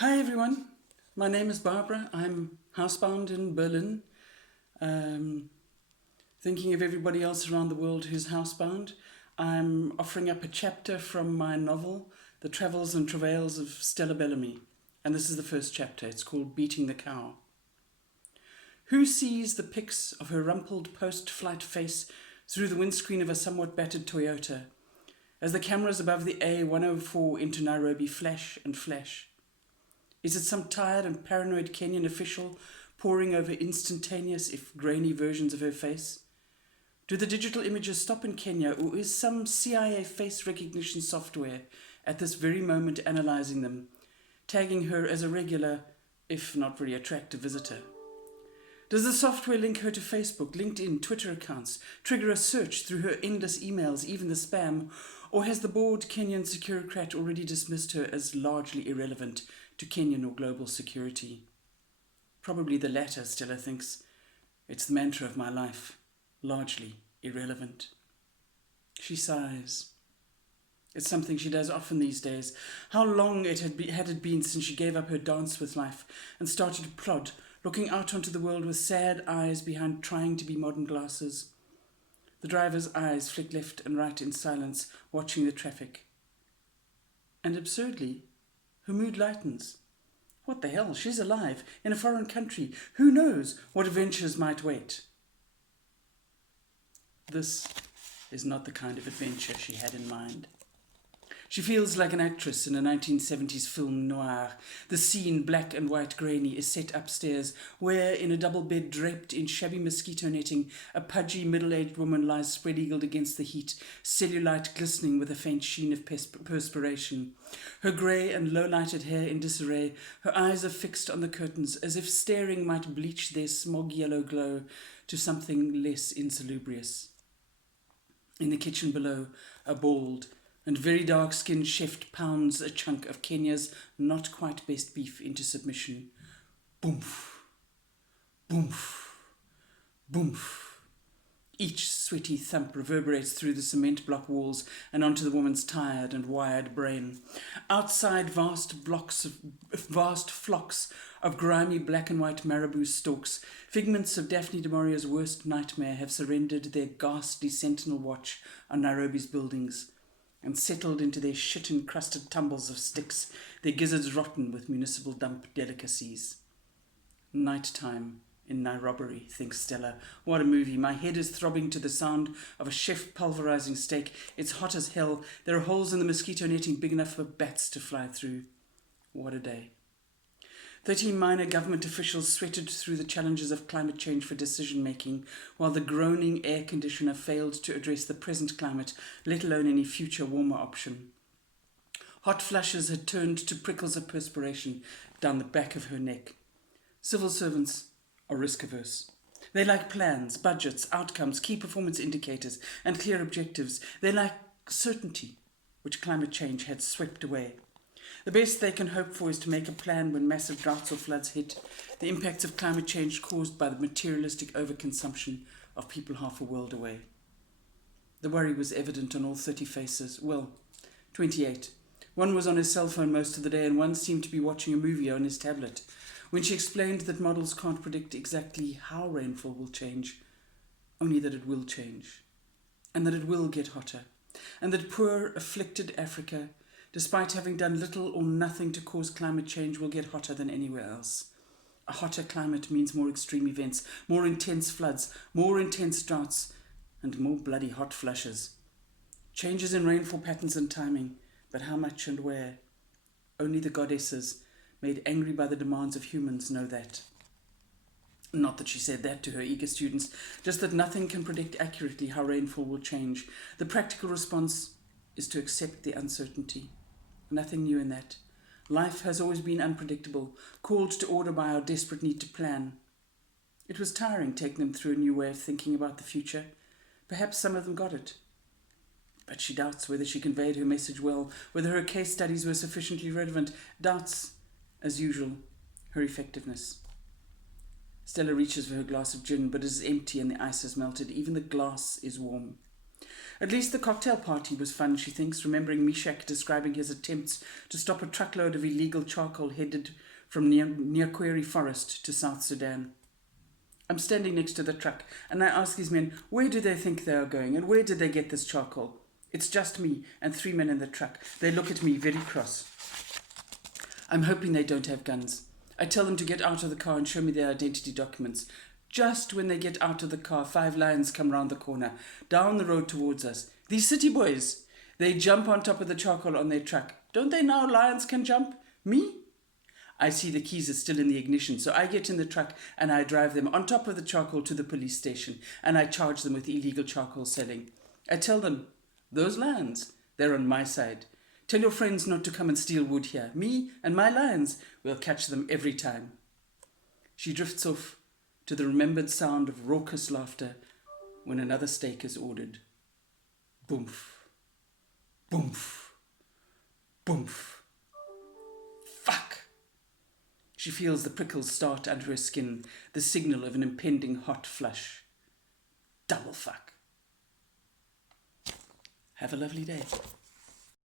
Hi everyone, my name is Barbara. I'm housebound in Berlin, thinking of everybody else around the world who's housebound. I'm offering up a chapter from my novel, The Travels and Travails of Stella Bellamy, and this is the first chapter. It's called Beating the Cow. Who sees the pics of her rumpled post-flight face through the windscreen of a somewhat battered Toyota, as the cameras above the A104 into Nairobi flash and flash? Is it some tired and paranoid Kenyan official poring over instantaneous, if grainy, versions of her face? Do the digital images stop in Kenya, or is some CIA face recognition software at this very moment analysing them, tagging her as a regular, if not very attractive, visitor? Does the software link her to Facebook, LinkedIn, Twitter accounts, trigger a search through her endless emails, even the spam, or has the bored Kenyan securocrat already dismissed her as largely irrelevant to Kenyan or global security? Probably the latter, Stella thinks. It's the mantra of my life, largely irrelevant. She sighs. It's something she does often these days. How long had it been since she gave up her dance with life and started to plod, looking out onto the world with sad eyes behind trying to be modern glasses. The driver's eyes flick left and right in silence, watching the traffic. And absurdly, her mood lightens. What the hell? She's alive, in a foreign country. Who knows what adventures might wait? This is not the kind of adventure she had in mind. She feels like an actress in a 1970s film noir. The scene, black and white grainy, is set upstairs, where, in a double bed draped in shabby mosquito netting, a pudgy middle-aged woman lies spread-eagled against the heat, cellulite glistening with a faint sheen of perspiration. Her grey and low-lighted hair in disarray, her eyes are fixed on the curtains, as if staring might bleach their smog-yellow glow to something less insalubrious. In the kitchen below, a bald and very dark-skinned chef pounds a chunk of Kenya's not quite best beef into submission. Boomf, boomf, boomf. Each sweaty thump reverberates through the cement block walls and onto the woman's tired and wired brain. Outside, vast flocks of grimy black and white marabou stalks, figments of Daphne du Maurier's worst nightmare, have surrendered their ghastly sentinel watch on Nairobi's buildings and settled into their shit-encrusted tumbles of sticks, their gizzards rotten with municipal dump delicacies. Night-time in Nairobi, thinks Stella. What a movie. My head is throbbing to the sound of a chef pulverizing steak. It's hot as hell. There are holes in the mosquito netting big enough for bats to fly through. What a day. 13 minor government officials sweated through the challenges of climate change for decision-making, while the groaning air conditioner failed to address the present climate, let alone any future warmer option. Hot flushes had turned to prickles of perspiration down the back of her neck. Civil servants are risk-averse. They like plans, budgets, outcomes, key performance indicators, and clear objectives. They like certainty, which climate change had swept away. The best they can hope for is to make a plan when massive droughts or floods hit, the impacts of climate change caused by the materialistic overconsumption of people half a world away. The worry was evident on all 30 faces. Well, 28. One was on his cell phone most of the day, and one seemed to be watching a movie on his tablet. When she explained that models can't predict exactly how rainfall will change, only that it will change, and that it will get hotter, and that poor, afflicted Africa, despite having done little or nothing to cause climate change, will get hotter than anywhere else. A hotter climate means more extreme events, more intense floods, more intense droughts, and more bloody hot flushes. Changes in rainfall patterns and timing, but how much and where? Only the goddesses, made angry by the demands of humans, know that. Not that she said that to her eager students, just that nothing can predict accurately how rainfall will change. The practical response is to accept the uncertainty. Nothing new in that. Life has always been unpredictable, called to order by our desperate need to plan. It was tiring taking them through a new way of thinking about the future. Perhaps some of them got it. But she doubts whether she conveyed her message well, whether her case studies were sufficiently relevant. Doubts, as usual, her effectiveness. Stella reaches for her glass of gin, but it is empty and the ice has melted. Even the glass is warm. At least the cocktail party was fun, she thinks, remembering Mishak describing his attempts to stop a truckload of illegal charcoal headed from near Quarry Forest to South Sudan. I'm standing next to the truck, and I ask these men, where do they think they are going, and where did they get this charcoal? It's just me and 3 men in the truck. They look at me very cross. I'm hoping they don't have guns. I tell them to get out of the car and show me their identity documents. Just when they get out of the car, 5 lions come round the corner, down the road towards us. These city boys. They jump on top of the charcoal on their truck. Don't they know lions can jump? Me? I see the keys are still in the ignition, so I get in the truck and I drive them on top of the charcoal to the police station, and I charge them with illegal charcoal selling. I tell them, those lions, they're on my side. Tell your friends not to come and steal wood here. Me and my lions will catch them every time. She drifts off to the remembered sound of raucous laughter when another steak is ordered. Boomf. Boomf. Boomf. Fuck! She feels the prickles start under her skin, the signal of an impending hot flush. Double fuck. Have a lovely day.